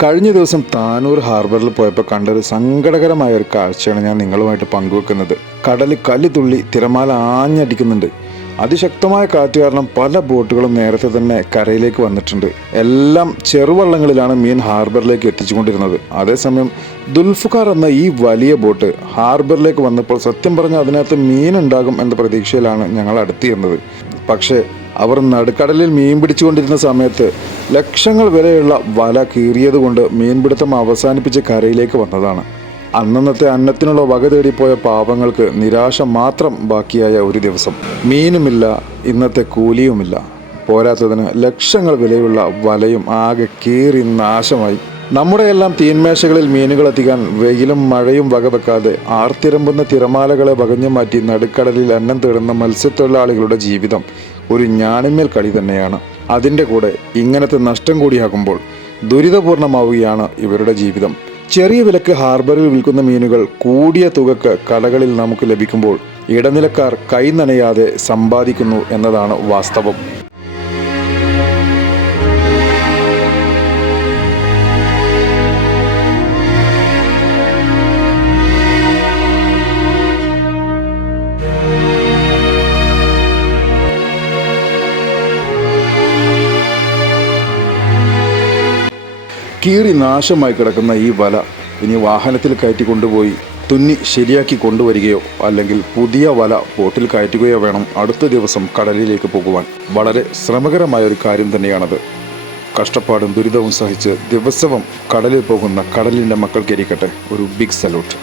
കഴിഞ്ഞ ദിവസം താനൂർ ഹാർബറിൽ പോയപ്പോൾ കണ്ടൊരു സങ്കടകരമായ ഒരു കാഴ്ചയാണ് ഞാൻ നിങ്ങളുമായിട്ട് പങ്കുവെക്കുന്നത്. കടലിൽ കലി തുള്ളി തിരമാല ആഞ്ഞടിക്കുന്നുണ്ട്. അതിശക്തമായ കാറ്റ് കാരണം പല ബോട്ടുകളും നേരത്തെ തന്നെ കരയിലേക്ക് വന്നിട്ടുണ്ട്. എല്ലാം ചെറുവള്ളങ്ങളിലാണ് മീൻ ഹാർബറിലേക്ക് എത്തിച്ചുകൊണ്ടിരുന്നത്. അതേസമയം ദുൽഫുകാർ എന്ന ഈ വലിയ ബോട്ട് ഹാർബറിലേക്ക് വന്നപ്പോൾ സത്യം പറഞ്ഞാൽ അതിനകത്ത് മീനുണ്ടാകും എന്ന പ്രതീക്ഷയിലാണ് ഞങ്ങൾ അടുത്തിരുന്നത്. പക്ഷേ അവർ നടുക്കടലിൽ മീൻ പിടിച്ചുകൊണ്ടിരുന്ന സമയത്ത് ലക്ഷങ്ങൾ വിലയുള്ള വല കീറിയതുകൊണ്ട് മീൻപിടുത്തം അവസാനിപ്പിച്ച് കരയിലേക്ക് വന്നതാണ്. അന്നന്നത്തെ അന്നത്തിനുള്ള വക തേടിപ്പോയ പാവങ്ങൾക്ക് നിരാശ മാത്രം ബാക്കിയായ ഒരു ദിവസം. മീനുമില്ല, ഇന്നത്തെ കൂലിയുമില്ല. പോരാത്തതിന് ലക്ഷങ്ങൾ വിലയുള്ള വലയും ആകെ കീറി നാശമായി. നമ്മുടെയെല്ലാം തീന്മേശകളിൽ മീനുകൾ എത്തിക്കാൻ വെയിലും മഴയും വകവെക്കാതെ ആർത്തിരമ്പുന്ന തിരമാലകളെ വകഞ്ഞു മാറ്റി നടുക്കടലിൽ അന്നം തേടുന്ന മത്സ്യത്തൊഴിലാളികളുടെ ജീവിതം ഒരു ഞാണിന്മേൽ കളി തന്നെയാണ്. അതിൻ്റെ കൂടെ ഇങ്ങനത്തെ നഷ്ടം കൂടിയാകുമ്പോൾ ദുരിതപൂർണമാവുകയാണ് ഇവരുടെ ജീവിതം. ചെറിയ വിലക്ക് ഹാർബറിൽ വിൽക്കുന്ന മീനുകൾ കൂടിയ തുകക്ക് കടകളിൽ നമുക്ക് ലഭിക്കുമ്പോൾ ഇടനിലക്കാർ കൈ നനയാതെ സമ്പാദിക്കുന്നു എന്നതാണ് വാസ്തവം. കീറി നാശമായി കിടക്കുന്ന ഈ വല ഇനി വാഹനത്തിൽ കയറ്റി കൊണ്ടുപോയി തുന്നി ശരിയാക്കി കൊണ്ടുവരികയോ അല്ലെങ്കിൽ പുതിയ വല ബോട്ടിൽ കയറ്റുകയോ വേണം അടുത്ത ദിവസം കടലിലേക്ക് പോകുവാൻ. വളരെ ശ്രമകരമായ ഒരു കാര്യം തന്നെയാണത്. കഷ്ടപ്പാടും ദുരിതവും സഹിച്ച് ദിവസവും കടലിൽ പോകുന്ന കടലിൻ്റെ മക്കൾക്കിരിക്കട്ടെ ഒരു ബിഗ് സല്യൂട്ട്.